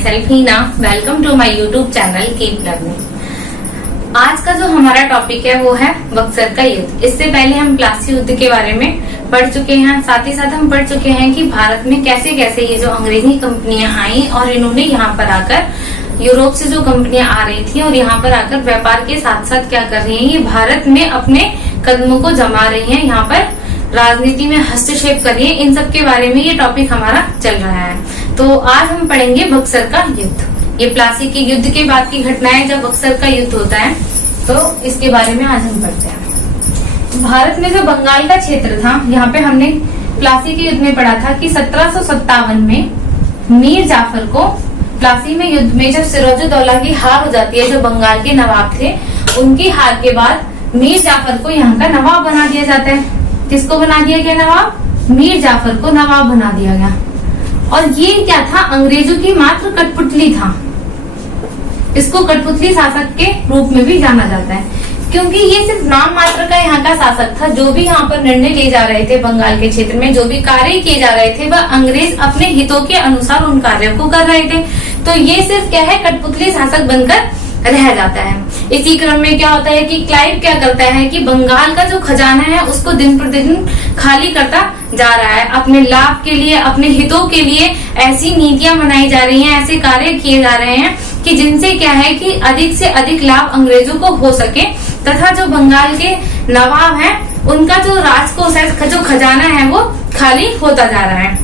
myself Heena. Welcome to my YouTube channel keep learning. आज का जो हमारा टॉपिक है वो है बक्सर का युद्ध। इससे पहले हम प्लासी युद्ध के बारे में पढ़ चुके हैं, साथ ही साथ हम पढ़ चुके हैं कि भारत में कैसे कैसे ये जो अंग्रेजी कंपनियां आई और इन्होंने यहाँ पर आकर यूरोप से जो कंपनियां आ रही थी और यहाँ पर आकर व्यापार के साथ साथ क्या कर रही हैं, ये भारत में अपने कदमों को जमा रही हैं, यहाँ पर राजनीति में हस्तक्षेप कर रही है। इन सब के बारे में ये टॉपिक हमारा चल रहा है। तो आज हम पढ़ेंगे बक्सर का युद्ध। ये प्लासी के युद्ध के बाद की घटना है जब बक्सर का युद्ध होता है, तो इसके बारे में आज हम पढ़ते हैं। भारत में जो बंगाल का क्षेत्र था, यहाँ पे हमने प्लासी के युद्ध में पढ़ा था कि 1757 में मीर जाफर को प्लासी में युद्ध में जब सिराजुद्दौला की हार हो जाती है, जो बंगाल के नवाब थे, उनकी हार के बाद मीर जाफर को यहाँ का नवाब बना दिया जाता है। किसको बना दिया गया नवाब? मीर जाफर को नवाब बना दिया गया। और ये क्या था? अंग्रेजों की मात्र कठपुतली था। इसको कठपुतली शासक के रूप में भी जाना जाता है, क्योंकि ये सिर्फ नाम मात्र का यहाँ का शासक था। जो भी यहाँ पर निर्णय लिए जा रहे थे बंगाल के क्षेत्र में, जो भी कार्य किए जा रहे थे, वह अंग्रेज अपने हितों के अनुसार उन कार्यों को कर रहे थे। तो ये सिर्फ क्या है, कठपुतली शासक बनकर रह जाता है। इसी क्रम में क्या होता है कि क्लाइव क्या करता है कि बंगाल का जो खजाना है उसको दिन प्रतिदिन खाली करता जा रहा है। अपने लाभ के लिए, अपने हितों के लिए ऐसी नीतियां बनाई जा रही हैं, ऐसे कार्य किए जा रहे हैं कि जिनसे क्या है कि अधिक से अधिक लाभ अंग्रेजों को हो सके, तथा जो बंगाल के नवाब हैं उनका जो राजकोष है, जो खजाना है, वो खाली होता जा रहा है।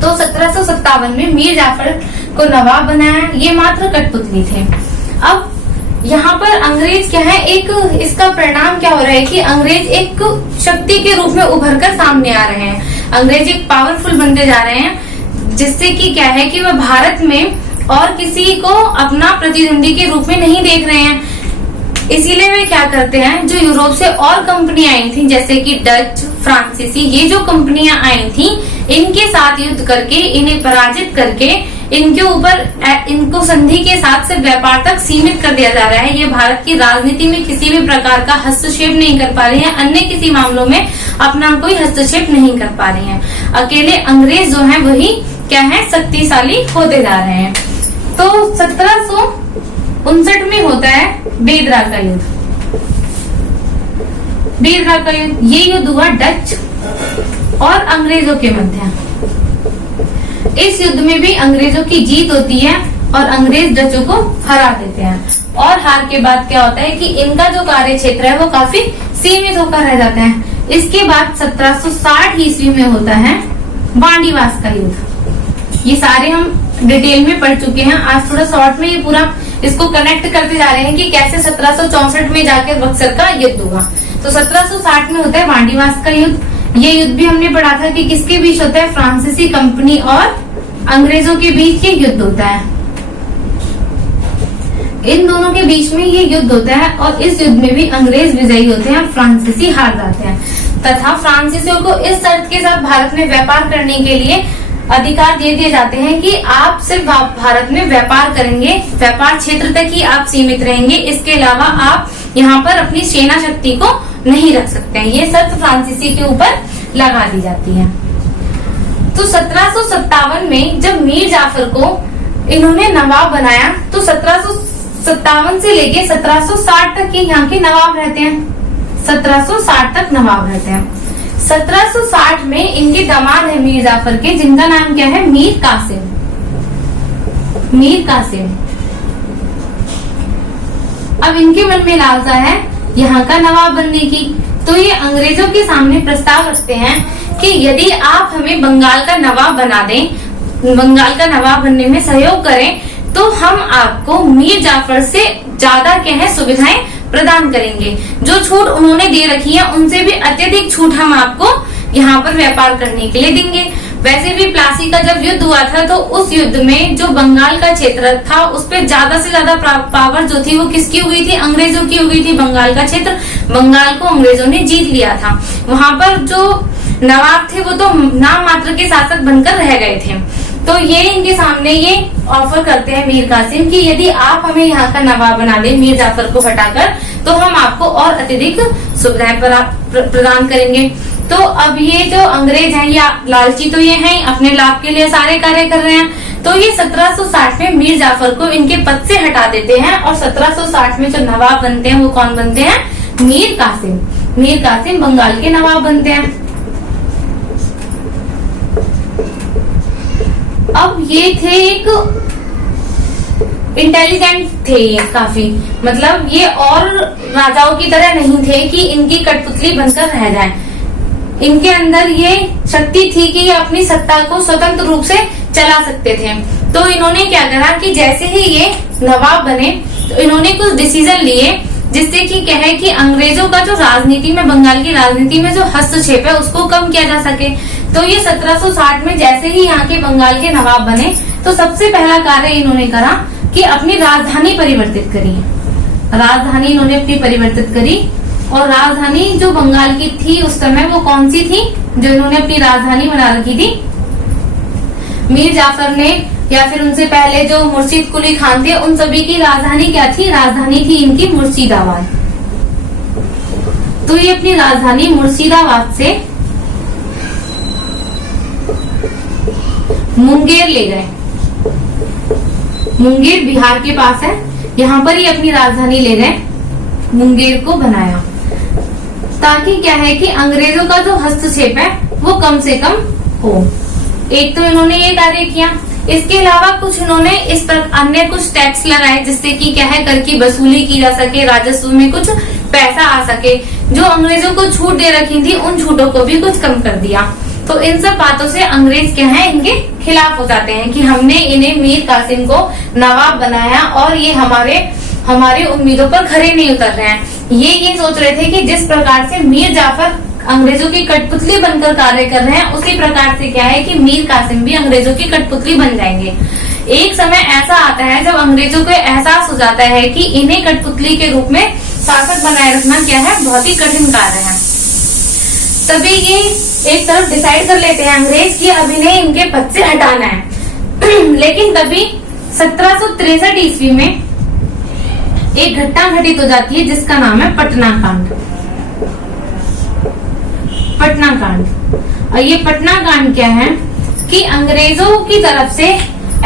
तो 1757 में मीर जाफर को नवाब बनाया। ये मात्र कठपुतली थे। अब यहाँ पर अंग्रेज क्या है, एक इसका परिणाम क्या हो रहा है कि अंग्रेज एक शक्ति के रूप में उभर कर सामने आ रहे हैं। अंग्रेज एक पावरफुल बनते जा रहे हैं, जिससे कि क्या है कि वह भारत में और किसी को अपना प्रतिद्वंदी के रूप में नहीं देख रहे हैं। इसीलिए वे क्या करते हैं, जो यूरोप से और कंपनियां आई थी, जैसे कि डच, फ्रांसीसी, ये जो कंपनियां आई थी, इनके साथ युद्ध करके, इन्हें पराजित करके, इनके ऊपर इनको संधि के साथ से व्यापार तक सीमित कर दिया जा रहा है। ये भारत की राजनीति में किसी भी प्रकार का हस्तक्षेप नहीं कर पा रहे हैं, अन्य किसी मामलों में अपना कोई हस्तक्षेप नहीं कर पा रहे हैं। अकेले अंग्रेज जो हैं वही क्या है, शक्तिशाली होते जा रहे हैं। तो 1759 में होता है बेदरा का युद्ध। बेदरा का युद्ध, ये युद्ध हुआ डच और अंग्रेजों के मध्य। इस युद्ध में भी अंग्रेजों की जीत होती है और अंग्रेज डचों को हरा देते हैं। और हार के बाद क्या होता है कि इनका जो कार्य क्षेत्र है वो काफी सीमित होकर रह जाता है। इसके बाद 1760 ईस्वी में होता है बांडीवास का युद्ध। ये सारे हम डिटेल में पढ़ चुके हैं। आज थोड़ा शॉर्ट में ये पूरा इसको कनेक्ट करते जा रहे हैं कि कैसे 1764 में जाकर बक्सर का युद्ध हुआ। तो 1760 में होता है बांडीवास का युद्ध। ये युद्ध भी हमने पढ़ा था कि किसके बीच होता है, फ्रांसीसी कंपनी और अंग्रेजों के बीच ये युद्ध होता है। इन दोनों के बीच में ये युद्ध होता है और इस युद्ध में भी अंग्रेज विजयी होते हैं और फ्रांसीसी हार जाते हैं। तथा फ्रांसीसियों को इस शर्त के साथ भारत में व्यापार करने के लिए अधिकार दे दिए जाते हैं कि आप सिर्फ भारत में व्यापार करेंगे, व्यापार क्षेत्र तक ही आप सीमित रहेंगे, इसके अलावा आप यहाँ पर अपनी सेना शक्ति को नहीं रख सकते हैं। ये शर्त फ्रांसीसी के ऊपर लगा दी जाती है। तो 1757 में जब मीर जाफर को इन्होंने नवाब बनाया, तो 1757 से लेके 1760 तक के यहाँ के नवाब रहते हैं। 1760 तक नवाब रहते हैं। 1760 में इनके दामाद है मीर जाफर के, जिनका नाम क्या है, मीर कासिम। मीर कासिम। अब इनके मन में लालसा है यहाँ का नवाब बनने की, तो ये अंग्रेजों के सामने प्रस्ताव रखते हैं कि यदि आप हमें बंगाल का नवाब बना दें, बंगाल का नवाब बनने में सहयोग करें, तो हम आपको मीर जाफर से ज्यादा क्या है सुविधाएं प्रदान करेंगे। जो छूट उन्होंने दे रखी है उनसे भी अत्यधिक छूट हम आपको यहाँ पर व्यापार करने के लिए देंगे। वैसे भी प्लासी का जब युद्ध हुआ था, तो उस युद्ध में जो बंगाल का क्षेत्र था उस पर ज्यादा से ज्यादा पावर जो थी वो किसकी हुई थी, अंग्रेजों की हुई थी। बंगाल का क्षेत्र, बंगाल को अंग्रेजों ने जीत लिया था। वहां पर जो नवाब थे वो तो नाम मात्र के शासक बनकर रह गए थे। तो ये इनके सामने ये ऑफर करते हैं मीर कासिम कि यदि आप हमें यहाँ का नवाब बना दें मीर जाफर को हटाकर, तो हम आपको और अत्यधिक सुविधाएं प्रदान करेंगे। तो अब ये जो अंग्रेज हैं या लालची तो ये हैं, अपने लाभ के लिए सारे कार्य कर रहे हैं। तो ये 1760 में मीर जाफर को इनके पद से हटा देते हैं और 1760 में जो नवाब बनते हैं वो कौन बनते हैं? मीर कासिम। मीर कासिम बंगाल के नवाब बनते हैं। अब ये थे एक इंटेलिजेंट थे, ये काफी, मतलब ये और राजाओं की तरह नहीं थे कि इनकी कठपुतली बनकर रह जाएं। इनके अंदर ये शक्ति थी कि ये अपनी सत्ता को स्वतंत्र रूप से चला सकते थे। तो इन्होंने क्या करा कि जैसे ही ये नवाब बने तो इन्होंने कुछ डिसीजन लिए जिससे कि क्या है कि अंग्रेजों का जो राजनीति में, बंगाल की राजनीति में जो हस्तक्षेप है उसको कम किया जा सके। तो ये 1760 में जैसे ही यहाँ के बंगाल के नवाब बने तो सबसे पहला कार्य इन्होंने करा कि अपनी राजधानी परिवर्तित करी। राजधानी इन्होंने अपनी परिवर्तित करी और राजधानी जो बंगाल की थी उस समय वो कौन सी थी जो इन्होंने अपनी राजधानी बना रखी थी? मीर जाफर ने या फिर उनसे पहले जो मुर्शिद कुली खान थे उन सभी की राजधानी क्या थी? राजधानी थी इनकी मुर्शिदाबाद। तो ये अपनी राजधानी मुर्शिदाबाद से मुंगेर ले गए। मुंगेर बिहार के पास है, यहाँ पर ही अपनी राजधानी ले गए, मुंगेर को बनाया ताकि क्या है कि अंग्रेजों का जो हस्तक्षेप है वो कम से कम हो। एक तो इन्होंने ये कार्य किया, इसके अलावा कुछ इन्होंने इस पर अन्य कुछ टैक्स लगाए जिससे कि क्या है कर की वसूली की जा सके, राजस्व में कुछ पैसा आ सके। जो अंग्रेजों को छूट दे रखी थी उन छूटों को भी कुछ कम कर दिया। तो इन सब बातों से अंग्रेज क्या है इनके खिलाफ हो जाते हैं कि हमने इन्हें मीर कासिम को नवाब बनाया और ये हमारे उम्मीदों पर खरे नहीं उतर रहे हैं। ये सोच रहे थे कि जिस प्रकार से मीर जाफर अंग्रेजों की कठपुतली बनकर कार्य कर रहे हैं उसी प्रकार से क्या है कि मीर कासिम भी अंग्रेजों की कठपुतली बन जाएंगे। एक समय ऐसा आता है जब अंग्रेजों को एहसास हो जाता है कि इन्हें कठपुतली के रूप में शासक बनाए रखना क्या है बहुत ही कठिन कार्य है। तभी ये एक तरफ डिसाइड कर लेते हैं अंग्रेज कि अब इन्हें इनके पद से हटाना है। लेकिन तभी 1763 ईस्वी में एक घटना घटित हो जाती है जिसका नाम है पटना कांड। पटना कांड। और ये पटना कांड क्या है कि अंग्रेजों की तरफ से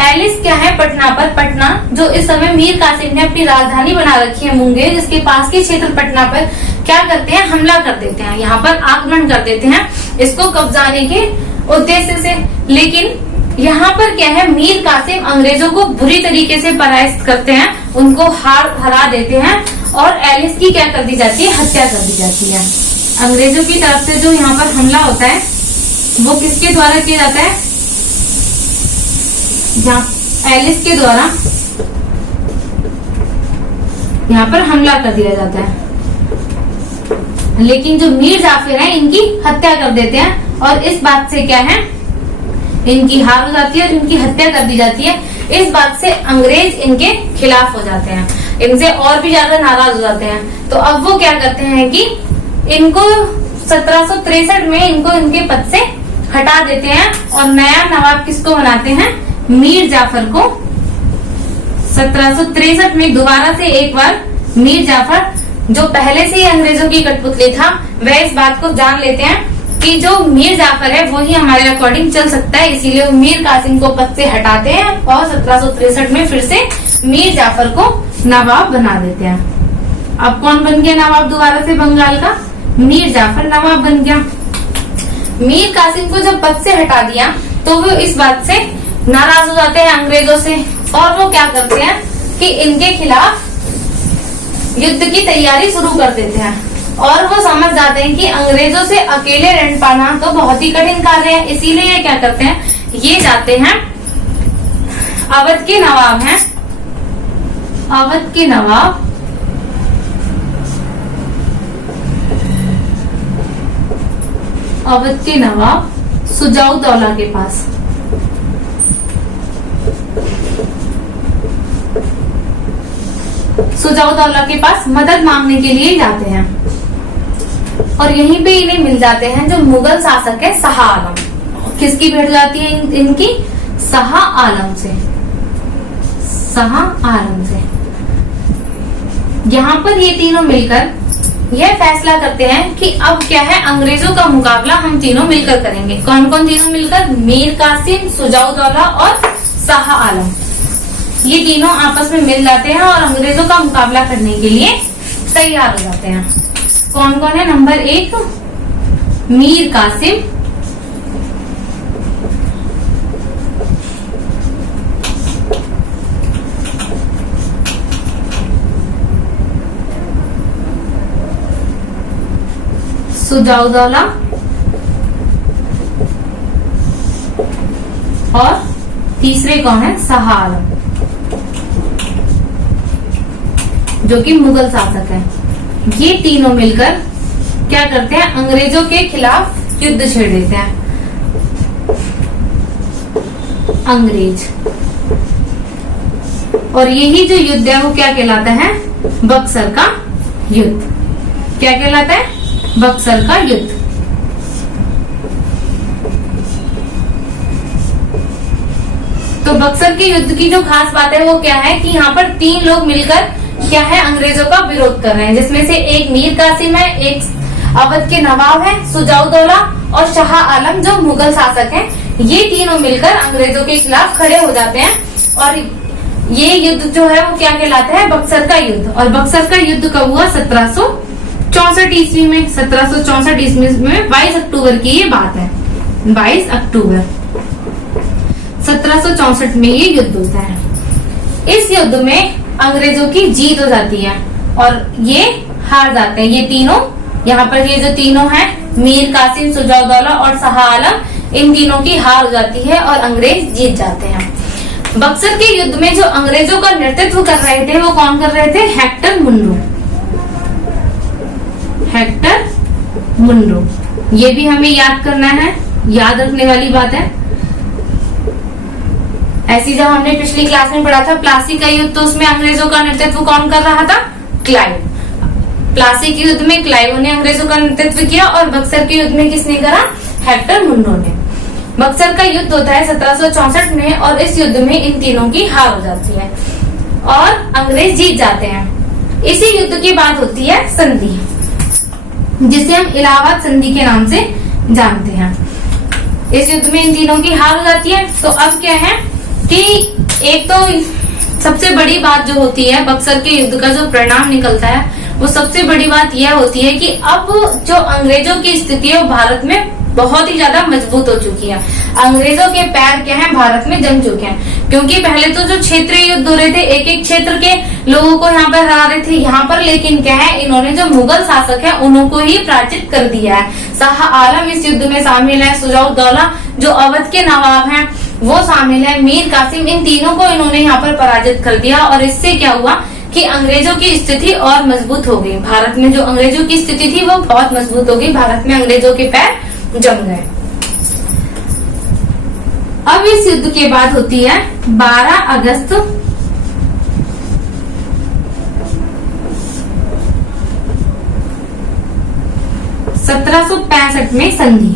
एलिस क्या है पटना जो इस समय मीर कासिम ने अपनी राजधानी बना रखी है मुंगेर, जिसके पास के क्षेत्र पटना पर क्या करते हैं? हमला कर देते हैं, यहाँ पर आक्रमण कर देते हैं इसको कब्जाने के उद्देश्य से। लेकिन यहाँ पर क्या है मीर कासिम अंग्रेजों को बुरी तरीके से परास्त करते हैं, उनको हरा देते हैं और एलिस की क्या कर दी जाती है? हत्या कर दी जाती है। अंग्रेजों की तरफ से जो यहाँ पर हमला होता है वो किसके द्वारा किया जाता है? एलिस के द्वारा यहाँ पर हमला कर दिया जाता है। लेकिन जो मीर जाफर है इनकी हत्या कर देते हैं और इस बात से क्या है इनकी हार हो जाती है और इनकी हत्या कर दी जाती है। इस बात से अंग्रेज इनके खिलाफ हो जाते हैं, इनसे और भी ज्यादा नाराज हो जाते हैं। तो अब वो क्या करते हैं कि इनको 1763 में इनको इनके पद से हटा देते हैं और नया नवाब किसको बनाते हैं? मीर जाफर को। 1763 में दोबारा से एक बार मीर जाफर जो पहले से ही अंग्रेजों की कठपुतली था वह इस बात को जान लेते हैं कि जो मीर जाफर है वो ही हमारे अकॉर्डिंग चल सकता है, इसीलिए वो मीर कासिम को पद से हटाते हैं और 1763 में फिर से मीर जाफर को नवाब बना देते हैं। अब कौन बन गया नवाब दोबारा से बंगाल का? मीर जाफर नवाब बन गया। मीर कासिम को जब पद से हटा दिया तो वो इस बात से नाराज हो जाते हैं अंग्रेजों से और वो क्या करते हैं कि इनके खिलाफ युद्ध की तैयारी शुरू कर देते हैं और वो समझ जाते हैं कि अंग्रेजों से अकेले रण पाना तो बहुत ही कठिन कार्य है। इसीलिए ये क्या करते हैं, ये जाते हैं अवध के नवाब हैं, अवध के नवाब अवध के नवाब सुजाउद्दौला के पास। सुजाउद्दौला के पास मदद मांगने के लिए जाते हैं और यहीं पे इन्हें मिल जाते हैं जो मुगल शासक है शाह आलम। किसकी भेंट जाती है इनकी? शाह आलम से। शाह आलम से यहाँ पर ये तीनों मिलकर यह फैसला करते हैं कि अब क्या है अंग्रेजों का मुकाबला हम तीनों मिलकर करेंगे। कौन कौन तीनों मिलकर? मीर कासिम, सुजाउद्दौला और शाह आलम, ये तीनों आपस में मिल जाते हैं और अंग्रेजों का मुकाबला करने के लिए तैयार हो जाते हैं। कौन कौन है? नंबर 1 मीर कासिम, सुजाउद्दौला और तीसरे कौन है? शाह आलम, जो कि मुगल शासक है। ये तीनों मिलकर क्या करते हैं? अंग्रेजों के खिलाफ युद्ध छेड़ देते हैं। अंग्रेज, और यही जो युद्ध है वो क्या कहलाता है? बक्सर का युद्ध। क्या कहलाता है? बक्सर का युद्ध। तो बक्सर के युद्ध की जो खास बात है वो क्या है कि यहाँ पर 3 लोग मिलकर क्या है? अंग्रेजों का विरोध कर रहे हैं, जिसमें से एक मीर कासिम है, एक अवध के नवाब है सुजाउद्दौला और शाह आलम जो मुगल शासक हैं। ये तीनों मिलकर अंग्रेजों के खिलाफ खड़े हो जाते हैं और ये युद्ध जो है वो क्या कहलाता है? बक्सर का युद्ध। और बक्सर का युद्ध कब हुआ? 1764 ईस्वी में। 1764 ईस्वी में 22 अक्टूबर की ये बात है। 22 अक्टूबर 1764 में ये युद्ध होता है। इस युद्ध में अंग्रेजों की जीत हो जाती है और ये हार जाते हैं। ये तीनों, यहाँ पर ये जो तीनों हैं, मीर कासिम, सुजाउद्दौला और शाह आलम, इन तीनों की हार हो जाती है और अंग्रेज जीत जाते हैं। बक्सर के युद्ध में जो अंग्रेजों का नेतृत्व कर रहे थे वो कौन कर रहे थे? Hector Munro. हेक्टर मुनरो, ये भी हमें याद करना है, याद रखने वाली बात है। ऐसी जब हमने पिछली क्लास में पढ़ा था प्लासी का युद्ध, तो उसमें अंग्रेजों का नेतृत्व कौन कर रहा था? क्लाइव। प्लासी के युद्ध में क्लाइव ने अंग्रेजों का नेतृत्व किया और बक्सर के युद्ध में किसने करा? हेक्टर मुनरो ने। बक्सर का युद्ध होता है 1764 में और इस युद्ध में इन तीनों की हार हो जाती है और अंग्रेज जीत जाते हैं। इसी युद्ध की बात होती है संधि, जिसे हम इलाहाबाद संधि के नाम से जानते हैं। इस युद्ध में इन तीनों की हार हो जाती है। तो अब क्या है कि एक तो सबसे बड़ी बात जो होती है बक्सर के युद्ध का जो परिणाम निकलता है, वो सबसे बड़ी बात यह होती है कि अब जो अंग्रेजों की स्थिति है वो भारत में बहुत ही ज्यादा मजबूत हो चुकी है। अंग्रेजों के पैर क्या है? भारत में जम चुके हैं। क्योंकि पहले तो जो क्षेत्रीय युद्ध हो रहे थे, एक एक क्षेत्र के लोगों को यहाँ पर हरा रहे थे, यहाँ पर लेकिन क्या है, इन्होंने जो मुगल शासक है उनको ही पराजित कर दिया है। शाह आलम इस युद्ध में शामिल है, सुजाउद्दौला जो अवध के नवाब हैं वो शामिल है, मीर कासिम, इन तीनों को इन्होंने यहाँ पर पराजित कर दिया। और इससे क्या हुआ कि अंग्रेजों की स्थिति और मजबूत हो गई। भारत में जो अंग्रेजों की स्थिति थी वो बहुत मजबूत हो गई, भारत में अंग्रेजों के पैर जम गए। अब इस युद्ध के बाद होती है 12 अगस्त 1765 में संधि,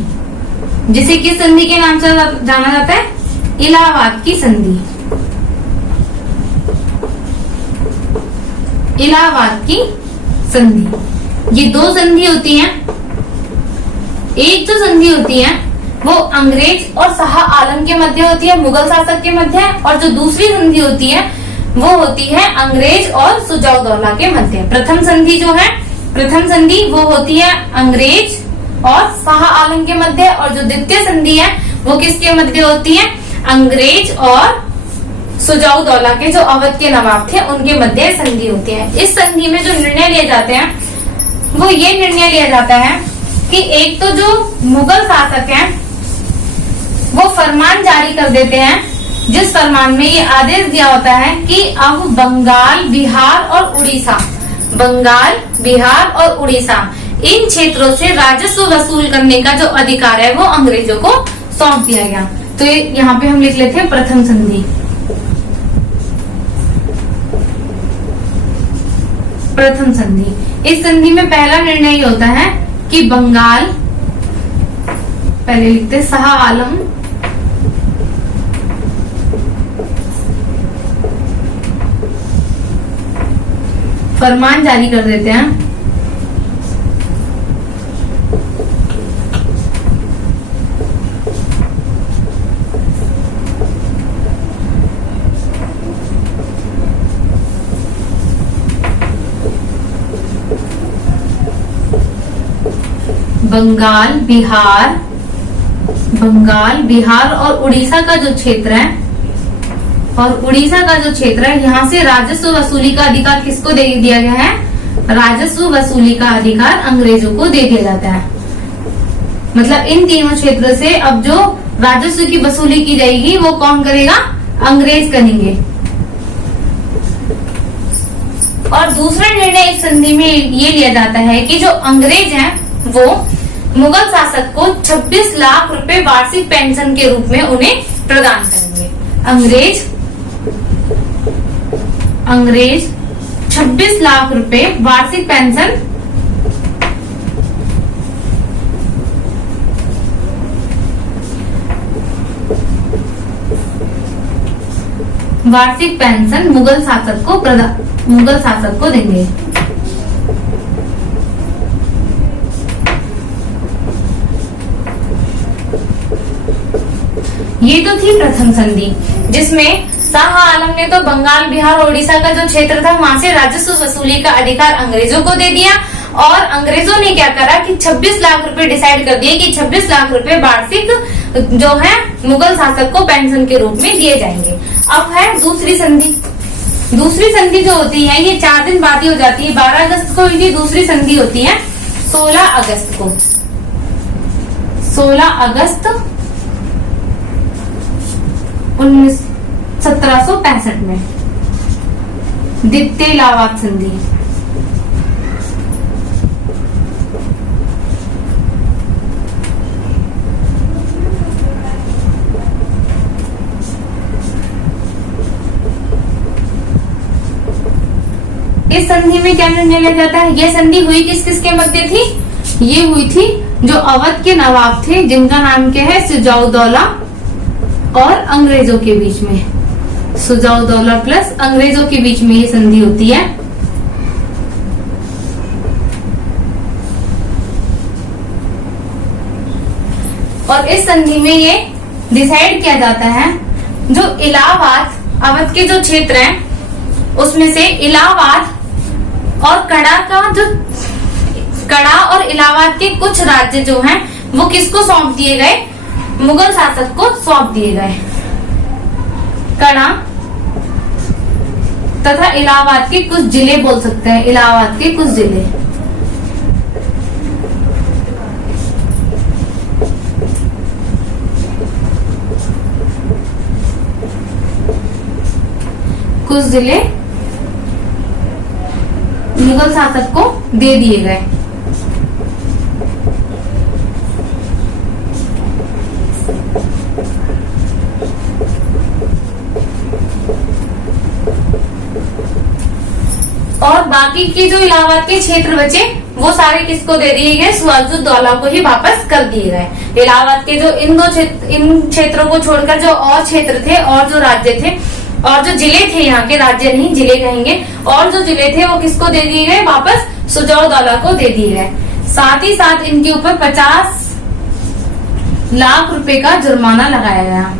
जिसे किस संधि के नाम से जाना जाता है? इलाहाबाद की संधि। इलाहाबाद की संधि, ये 2 संधि होती हैं। एक जो संधि होती है वो अंग्रेज और शाह आलम के मध्य होती है, मुगल शासक के मध्य, और जो दूसरी संधि होती है वो होती है अंग्रेज और सुजाउद्दौला के मध्य। प्रथम संधि जो है, प्रथम संधि वो होती है अंग्रेज और शाह आलम के मध्य, और जो द्वितीय संधि है वो किसके मध्य होती है? अंग्रेज और सुजाउद्दौला के जो अवध के नवाब थे उनके मध्य संधि होती है। इस संधि में जो निर्णय लिए जाते हैं वो ये निर्णय लिया जाता है कि एक तो जो मुगल शासक हैं वो फरमान जारी कर देते हैं, जिस फरमान में ये आदेश दिया होता है कि अब बंगाल, बिहार और उड़ीसा, बंगाल, बिहार और उड़ीसा इन क्षेत्रों से राजस्व वसूल करने का जो अधिकार है वो अंग्रेजों को सौंप दिया गया। तो यहाँ पे हम लिख लेते हैं प्रथम संधि। प्रथम संधि, इस संधि में पहला निर्णय ये होता है कि बंगाल, पहले लिखते शाह आलम फरमान जारी कर देते हैं बंगाल, बिहार और उड़ीसा का जो क्षेत्र है, यहाँ से राजस्व वसूली का अधिकार किसको दे दिया गया है? राजस्व वसूली का अधिकार अंग्रेजों को दे दिया जाता है। मतलब इन तीनों क्षेत्रों से अब जो राजस्व की वसूली की जाएगी वो कौन करेगा? अंग्रेज करेंगे। और दूसरा निर्णय इस संधि में ये लिया जाता है कि जो अंग्रेज हैं वो मुगल शासक को 26 लाख रुपए वार्षिक पेंशन के रूप में उन्हें प्रदान करेंगे। अंग्रेज 26 लाख रुपए वार्षिक पेंशन मुगल शासक को देंगे। ये तो थी प्रथम संधि, जिसमें शाह आलम ने तो बंगाल, बिहार और उड़ीसा का जो क्षेत्र था वहां से राजस्व वसूली का अधिकार अंग्रेजों को दे दिया। और अंग्रेजों ने क्या करा कि 26 लाख रुपए डिसाइड कर दिए कि 26 लाख रुपए वार्षिक जो है मुगल शासक को पेंशन के रूप में दिए जाएंगे। अब है दूसरी संधि। दूसरी संधि जो होती है ये 4 दिन बाद ही हो जाती है। 12 अगस्त को इनकी दूसरी संधि होती है। 16 अगस्त 1765 में द्वितीय इलाहाबाद संधि। इस संधि में क्या निर्णय लिया जाता है? यह संधि हुई किस किस के मध्य थी? ये हुई थी जो अवध के नवाब थे, जिनका नाम क्या है? शुजाउद्दौला, और अंग्रेजों के बीच में। शुजाउद्दौला प्लस अंग्रेजों के बीच में ये संधि होती है। और इस संधि में ये डिसाइड किया जाता है जो इलाहाबाद, अवध के जो क्षेत्र हैं उसमें से इलाहाबाद और कड़ा और इलाहाबाद के कुछ राज्य जो हैं वो किसको सौंप दिए गए? मुगल शासक को सौंप दिए गए। कड़ा तथा इलाहाबाद के कुछ जिले बोल सकते हैं, इलाहाबाद के कुछ जिले। मुगल शासक को दे दिए गए। और बाकी के जो इलाहाबाद के क्षेत्र बचे वो सारे किसको दे दिए गए? सिराजुद्दौला को ही वापस कर दिए गए। इलाहाबाद के जो इन क्षेत्रों को छोड़कर जो और क्षेत्र थे और जो राज्य थे और जो जिले थे, यहाँ के राज्य नहीं जिले कहेंगे, और जो जिले थे वो किसको दे दिए गए? वापस सिराजुद्दौला को दे दिए गए। साथ ही साथ इनके ऊपर 50 लाख रुपए का जुर्माना लगाया गया।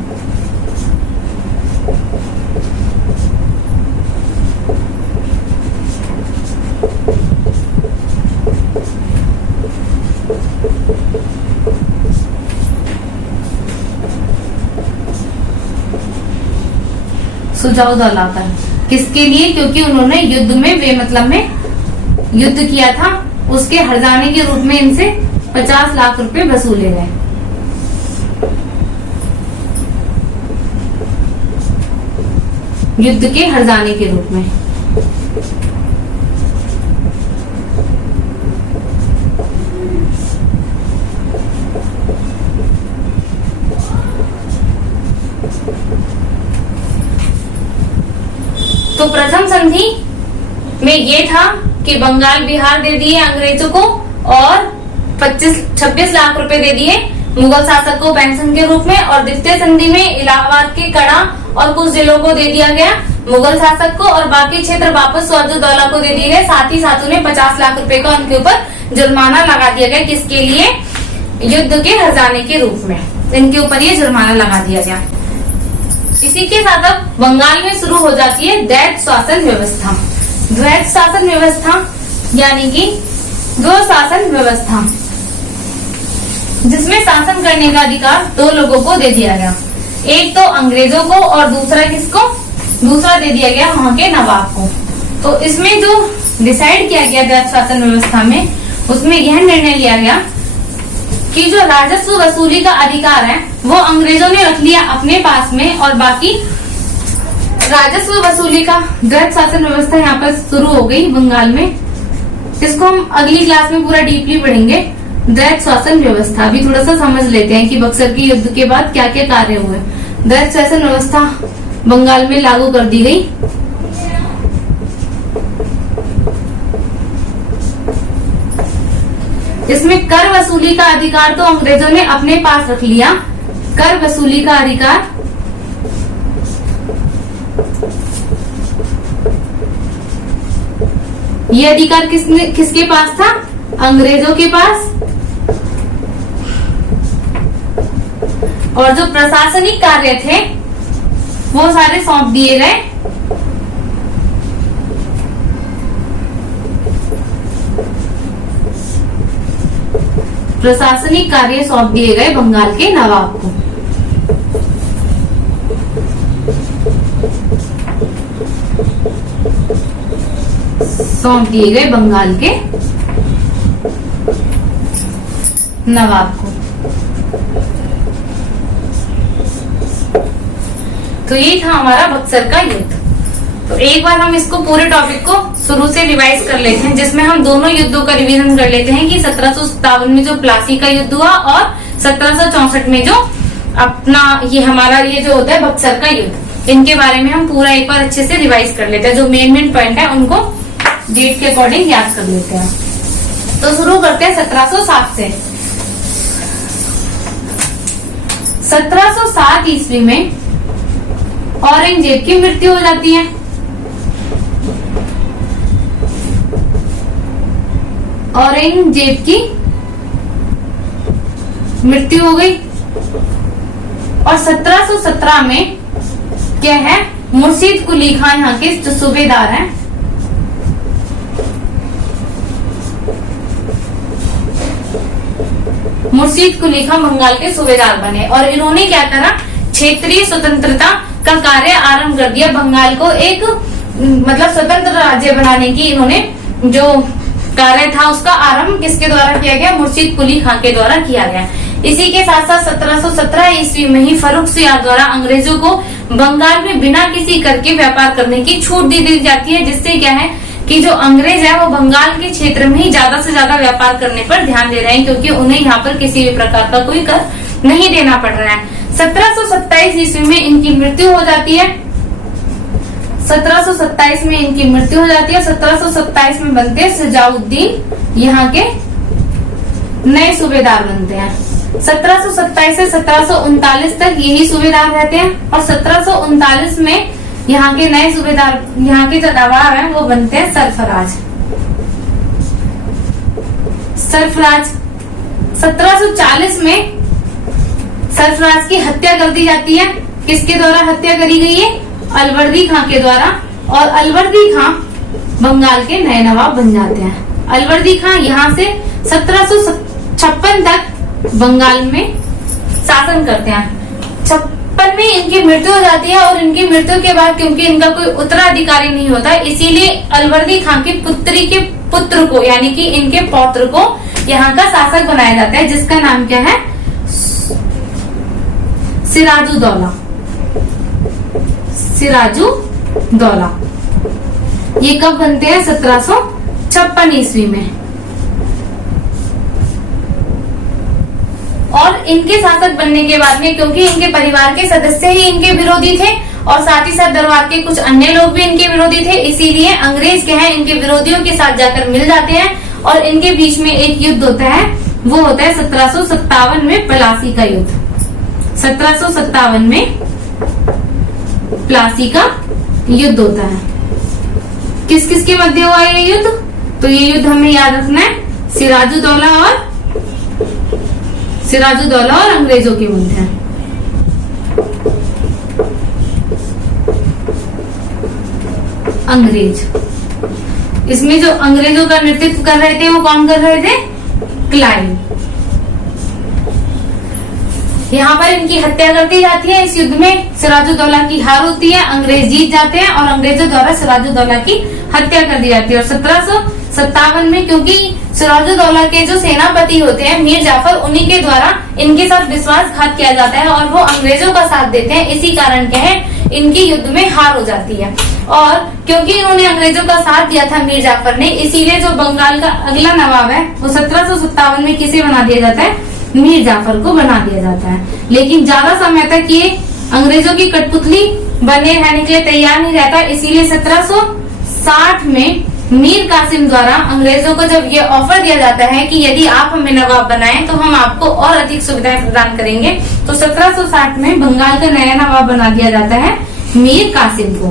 सिराजुद्दौला पर किसके लिए? क्योंकि उन्होंने युद्ध में बेमतलब में युद्ध किया था, उसके हर्जाने के रूप में इनसे 50 लाख रुपए वसूले गए। युद्ध के हर्जाने के रूप में। तो प्रथम संधि में ये था कि बंगाल, बिहार दे दिए अंग्रेजों को और 26 लाख रुपए दे दिए मुगल शासक को पेंशन के रूप में। और द्वितीय संधि में इलाहाबाद के कड़ा और कुछ जिलों को दे दिया गया मुगल शासक को, और बाकी क्षेत्र वापस सिराजुद्दौला को दे दिए गए। साथ ही साथ उन्हें 50 लाख रुपए का उनके ऊपर जुर्माना लगा दिया गया। किसके लिए? युद्ध के हर्जाने के रूप में इनके ऊपर ये जुर्माना लगा दिया गया। इसी के साथ अब बंगाल में शुरू हो जाती है द्वैत शासन व्यवस्था। द्वैत शासन व्यवस्था यानी कि दो शासन व्यवस्था। जिसमें शासन करने का अधिकार दो लोगों को दे दिया गया, एक तो अंग्रेजों को और दूसरा किसको, दूसरा दे दिया गया वहां के नवाब को। तो इसमें जो डिसाइड किया गया द्वैध शासन व्यवस्था में, उसमें यह निर्णय लिया गया कि जो राजस्व वसूली का अधिकार है वो अंग्रेजों ने रख लिया अपने पास में, और बाकी राजस्व वसूली का द्वैध शासन व्यवस्था यहाँ पर शुरू हो गई बंगाल में। इसको हम अगली क्लास में पूरा डीपली पढ़ेंगे। द्वैध शासन व्यवस्था अभी थोड़ा सा समझ लेते हैं कि बक्सर के युद्ध के बाद क्या क्या कार्य हुए। द्वैध शासन व्यवस्था बंगाल में लागू कर दी गई। इसमें कर वसूली का अधिकार तो अंग्रेजों ने अपने पास रख लिया। कर वसूली का अधिकार ये अधिकार किसके पास था, अंग्रेजों के पास। और जो प्रशासनिक कार्य थे वो सारे सौंप दिए गए प्रशासनिक कार्य सौंप दिए गए बंगाल के नवाब को। सौंप दिए गए बंगाल के नवाब को। तो ये था हमारा बक्सर का युद्ध। तो एक बार हम इसको पूरे टॉपिक को शुरू से रिवाइज कर लेते हैं, जिसमें हम दोनों युद्धों का रिवीजन कर लेते हैं कि 1757 में जो प्लासी का युद्ध हुआ और 1764 में जो अपना ये हमारा ये जो होता है बक्सर का युद्ध, इनके बारे में हम पूरा एक बार अच्छे से रिवाइज कर लेते हैं। जो मेन पॉइंट है उनको डेट के अकॉर्डिंग याद कर लेते हैं। तो शुरू करते हैं 1707 से। 1707 ईस्वी में औरंगजेब की मृत्यु हो जाती है। औरंगजेब की मृत्यु हो गई और 1717 में क्या है, मुर्शीद कुली खान यहाँ के जो सूबेदार हैं, मुर्शीद कुली खान बंगाल के सूबेदार बने और इन्होंने क्या करा, क्षेत्रीय स्वतंत्रता का कार्य आरंभ कर दिया। बंगाल को एक मतलब स्वतंत्र राज्य बनाने की इन्होंने जो कार्य था उसका आरंभ किसके द्वारा किया गया, मुर्शीद कुली खान के द्वारा किया गया। इसी के साथ साथ 1717 ईस्वी में ही फर्रुख सियार द्वारा अंग्रेजों को बंगाल में बिना किसी कर के व्यापार करने की छूट दे दी जाती है, जिससे क्या है कि जो अंग्रेज है वो बंगाल के क्षेत्र में ही ज्यादा से ज्यादा व्यापार करने पर ध्यान दे रहे हैं, क्योंकि उन्हें यहाँ पर किसी भी प्रकार का कोई कर नहीं देना पड़ रहा है। 1727 ईस्वी में इनकी मृत्यु हो जाती है। 1727 में इनकी मृत्यु हो जाती है। 1727 में बनते हैं सजाउद्दीन यहाँ के नए सूबेदार बनते हैं। 1727 से 1739 तक यही सूबेदार रहते हैं और 1739 में यहाँ के नए सूबेदार, यहाँ के जो नवाब हैं वो बनते हैं सरफराज। 1740 में सरफराज की हत्या कर दी जाती है। किसके द्वारा हत्या करी गई है, अलवर्दी खां के द्वारा। और अलवर्दी खां बंगाल के नए नवाब बन जाते हैं। अलवर्दी खां यहाँ से 1756 तक बंगाल में शासन करते हैं। 56 में इनकी मृत्यु हो जाती है और इनकी मृत्यु के बाद क्योंकि इनका कोई उत्तराधिकारी नहीं होता, इसीलिए अलवर्दी खां की पुत्री के पुत्र को यानी कि इनके पौत्र को यहाँ का शासक बनाया जाता है, जिसका नाम क्या है, सिराजुद्दौला। सिराजुद्दौला ये कब बनते हैं, 1756 ईस्वी में। और इनके शासक बनने के बाद में क्योंकि इनके परिवार के सदस्य ही इनके विरोधी थे और साथ ही साथ दरबार के कुछ अन्य लोग भी इनके विरोधी थे, इसीलिए अंग्रेज क्या है इनके विरोधियों के साथ जाकर मिल जाते हैं और इनके बीच में एक युद्ध होता है। वो होता है 1757 में प्लासी का युद्ध। 1757 में प्लासी का युद्ध होता है। किस किस के मध्य हुआ ये युद्ध, तो ये युद्ध हमें याद रखना है, सिराजुद्दौला और अंग्रेजों के मध्य है। अंग्रेज, इसमें जो अंग्रेजों का नेतृत्व कर रहे थे वो कौन कर रहे थे, क्लाइव। यहाँ पर इनकी हत्या कर दी जाती है। इस युद्ध में सिराजुद्दौला की हार होती है, अंग्रेज जीत जाते हैं और अंग्रेजों द्वारा सिराजुद्दौला की हत्या कर दी जाती है। और 1757 में, क्योंकि सिराजुद्दौला के जो सेनापति होते हैं मीर जाफर, उन्हीं के द्वारा इनके साथ विश्वासघात किया जाता है और वो अंग्रेजों का साथ देते हैं। इसी कारण क्या है, इनकी युद्ध में हार हो जाती है। और क्योंकि इन्होंने अंग्रेजों का साथ दिया था मीर जाफर ने, इसीलिए जो बंगाल का अगला नवाब है वो 1757 में किसे बना दिया जाता है, मीर जाफर को बना दिया जाता है। लेकिन ज्यादा समय तक ये अंग्रेजों की कठपुतली बने रहने के लिए तैयार नहीं रहता, इसीलिए 1760 में मीर कासिम द्वारा अंग्रेजों को जब ये ऑफर दिया जाता है कि यदि आप हमें नवाब बनाएं तो हम आपको और अधिक सुविधाएं प्रदान करेंगे, तो 1760 में बंगाल का नया नवाब बना दिया जाता है मीर कासिम को।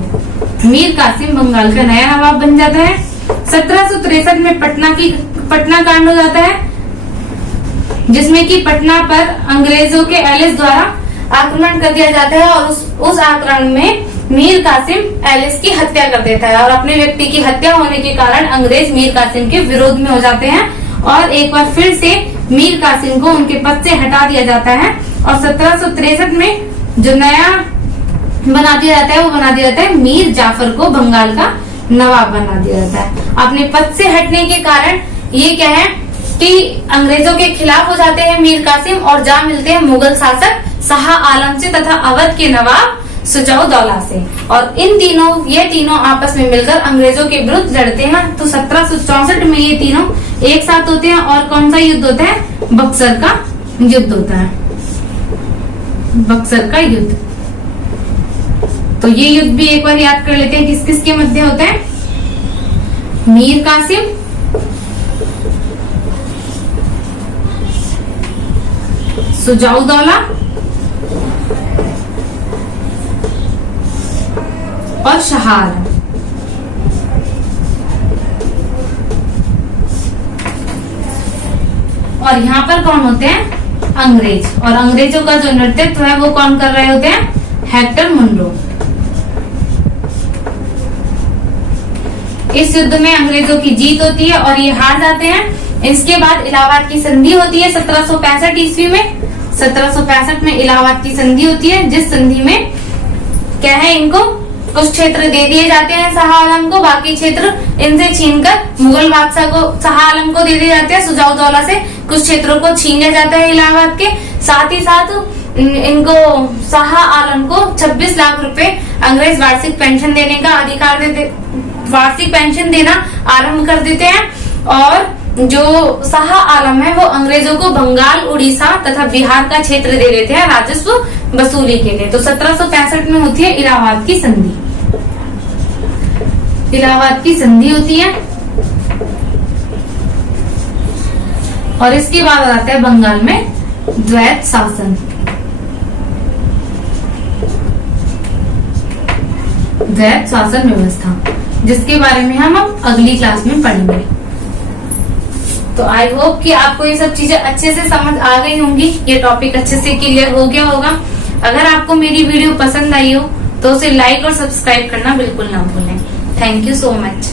मीर कासिम बंगाल का नया नवाब बन जाता है। 1763 में पटना कांड हो जाता है, जिसमें कि पटना पर अंग्रेजों के एलिस द्वारा आक्रमण कर दिया जाता है और उस आक्रमण में मीर कासिम एलिस की हत्या कर देता है। और अपने व्यक्ति की हत्या होने के कारण अंग्रेज मीर कासिम के विरोध में हो जाते हैं और एक बार फिर से मीर कासिम को उनके पद से हटा दिया जाता है। और 1763 में जो नया बना दिया जाता है वो बना दिया जाता है मीर जाफर को बंगाल का नवाब बना दिया जाता है। अपने पद से हटने के कारण ये क्या है कि अंग्रेजों के खिलाफ हो जाते हैं मीर कासिम और जा मिलते हैं मुगल शासक शाह आलम से तथा अवध के नवाब सुजाउद्दौला से। और ये तीनों आपस में मिलकर अंग्रेजों के विरुद्ध लड़ते हैं। तो 1764 में ये तीनों एक साथ होते हैं और कौन सा युद्ध होता है, बक्सर का युद्ध होता है, बक्सर का युद्ध। तो ये युद्ध भी एक बार याद कर लेते हैं किस किस के मध्य होता है, मीर कासिम, सुजाउद्दौला और शाह आलम। और यहाँ पर कौन होते हैं, अंग्रेज। और अंग्रेजों का जो नेतृत्व है वो कौन कर रहे होते हैं, हेक्टर मुनरो। इस युद्ध में अंग्रेजों की जीत होती है और ये हार जाते हैं। इसके बाद इलाहाबाद की संधि होती है 1765 ईस्वी में। 1765 में इलाहाबाद की संधि होती है, जिस संधि में क्या है, इनको कुछ क्षेत्र दे दिए जाते हैं शाह आलम को, बाकी क्षेत्र इनसे छीनकर मुगल बादशाह को, शाह आलम को दे दिए जाते हैं। सुजाउद्दौला से कुछ क्षेत्रों को छीन लिया जाता है इलाहाबाद के। साथ ही साथ इनको शाह आलम को 26 लाख रुपए अंग्रेज वार्षिक पेंशन देने का अधिकार देते, वार्षिक पेंशन देना आरंभ कर देते हैं। और जो शाह आलम है वो अंग्रेजों को बंगाल, उड़ीसा तथा बिहार का क्षेत्र दे देते हैं राजस्व वसूली के लिए। तो 1765 में होती है इलाहाबाद की संधि। इलाहाबाद की संधि होती है और इसके बाद आता है बंगाल में द्वैत शासन। द्वैत शासन व्यवस्था, जिसके बारे में हम अब अगली क्लास में पढ़ेंगे। तो आई होप कि आपको ये सब चीजें अच्छे से समझ आ गई होंगी, ये टॉपिक अच्छे से क्लियर हो गया होगा। अगर आपको मेरी वीडियो पसंद आई हो तो उसे लाइक और सब्सक्राइब करना बिल्कुल ना भूलें। Thank you so much.